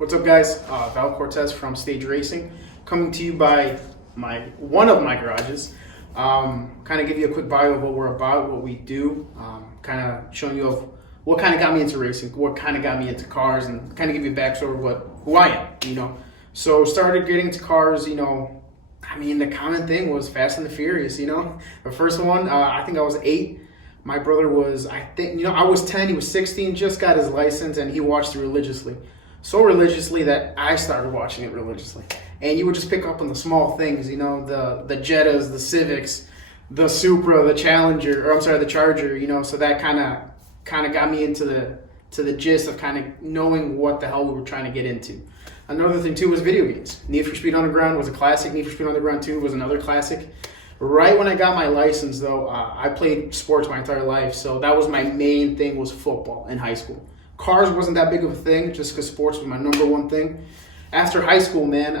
What's up, guys? Val Cortez from Stage Racing, coming to you by one of my garages. Kind of give you a quick bio of what we're about, what we do. Kind of showing you of what kind of got me into racing, what kind of got me into cars, and kind of give you a backstory of who I am. So started getting into cars. The common thing was Fast and the Furious. The first one, I think I was 8. My brother was, I was 10, he was 16, just got his license, and he watched it religiously. So religiously that I started watching it religiously. And you would just pick up on the small things, the Jettas, the Civics, the Supra, the the Charger, so that kind of got me into the gist of kind of knowing what the hell we were trying to get into. Another thing too was video games. Need for Speed Underground was a classic. Need for Speed Underground 2 was another classic. Right when I got my license, though, I played sports my entire life, so that was my main thing, was football in high school. Cars wasn't that big of a thing, just because sports was my number one thing. After high school, man,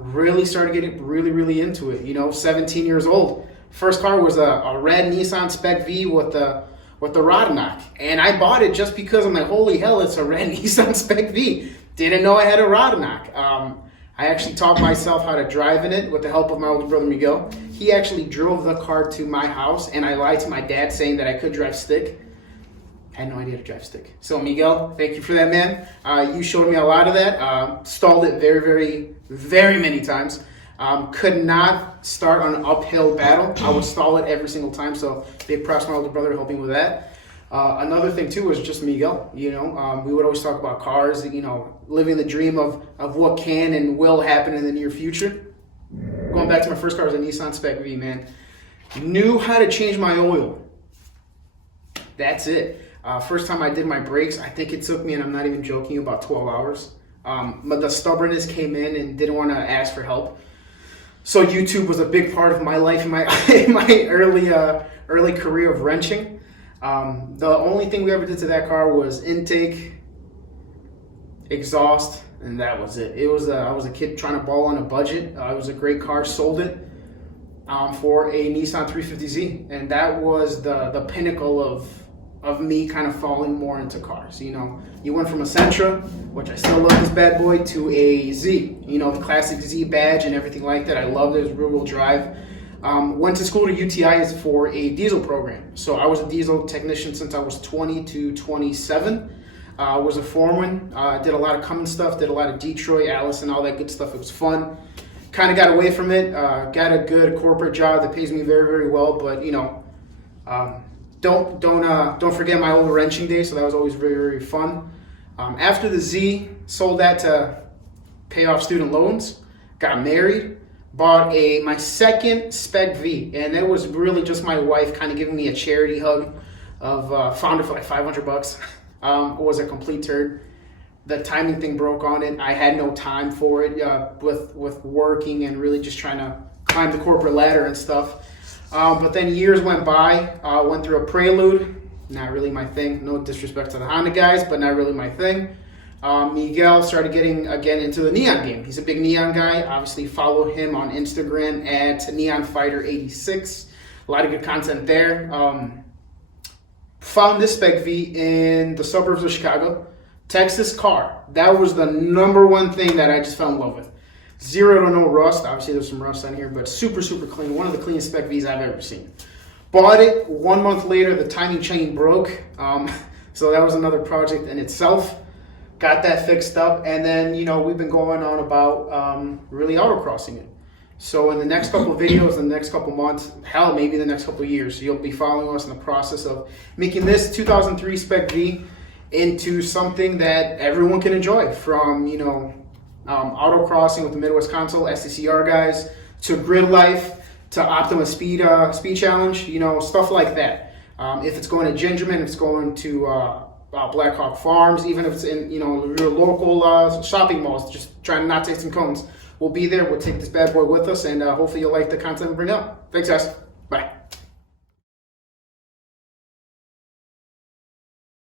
really started getting really into it. 17 years old. First car was a red Nissan Spec V with the Rodinac, and I bought it just because I'm like, holy hell, it's a red Nissan Spec V. Didn't know I had a Rodinac. I actually taught myself how to drive in it with the help of my older brother Miguel. He actually drove the car to my house, and I lied to my dad saying that I could drive stick. I had no idea to drive stick. So Miguel, thank you for that, man. You showed me a lot of that. Stalled it very many times. Could not start on an uphill battle. I would stall it every single time. So big props to my older brother helping with that. Another thing too was just Miguel. We would always talk about cars. Living the dream of what can and will happen in the near future. Going back to my first car was a Nissan Spec V, man. Knew how to change my oil. That's it. First time I did my brakes, I think it took me, and I'm not even joking, about 12 hours. But the stubbornness came in and didn't want to ask for help. So YouTube was a big part of my life in my early career of wrenching. The only thing we ever did to that car was intake, exhaust, and that was it. I was a kid trying to ball on a budget. It was a great car. Sold it for a Nissan 350Z, and that was the pinnacle of me kind of falling more into cars. You went from a Sentra, which I still love this bad boy, to a Z. The classic Z badge and everything like that. I loved it. It was rear-wheel drive. Went to school to UTI for a diesel program. So I was a diesel technician since I was 20 to 27. Was a foreman. Did a lot of Cummins stuff. Did a lot of Detroit, Allison, all that good stuff. It was fun. Kind of got away from it. Got a good corporate job that pays me very well. But don't forget my old wrenching days. So that was always very fun. After the Z, sold that to pay off student loans. Got married. Bought my second Spec V, and it was really just my wife kind of giving me a charity hug of found it for like $500. It was a complete turd. The timing thing broke on it. I had no time for it with working and really just trying to climb the corporate ladder and stuff. But then years went by. Went through a Prelude. Not really my thing. No disrespect to the Honda guys, but not really my thing. Miguel started getting again into the neon game. He's a big neon guy. Obviously follow him on Instagram at neonfighter86. A lot of good content there. Found this Spec V in the suburbs of Chicago. Texas car. That was the number one thing that I just fell in love with. Zero to no rust. Obviously there's some rust on here, but super clean. One of the cleanest Spec Vs I've ever seen. Bought it. 1 month later, the timing chain broke. So that was another project in itself. Got that fixed up, and then we've been going on about really autocrossing it. So in the next couple of videos, in the next couple months, hell, maybe the next couple of years, you'll be following us in the process of making this 2003 Spec V into something that everyone can enjoy. From autocrossing with the Midwest Console SCCR guys, to Grid Life, to Optima Speed Challenge, stuff like that. If it's going to Gingerman, if it's going to Blackhawk Farms, even if it's in your local shopping malls, just trying not to take some cones. We'll be there. We'll take this bad boy with us, and hopefully you'll like the content we bring up. Thanks, guys.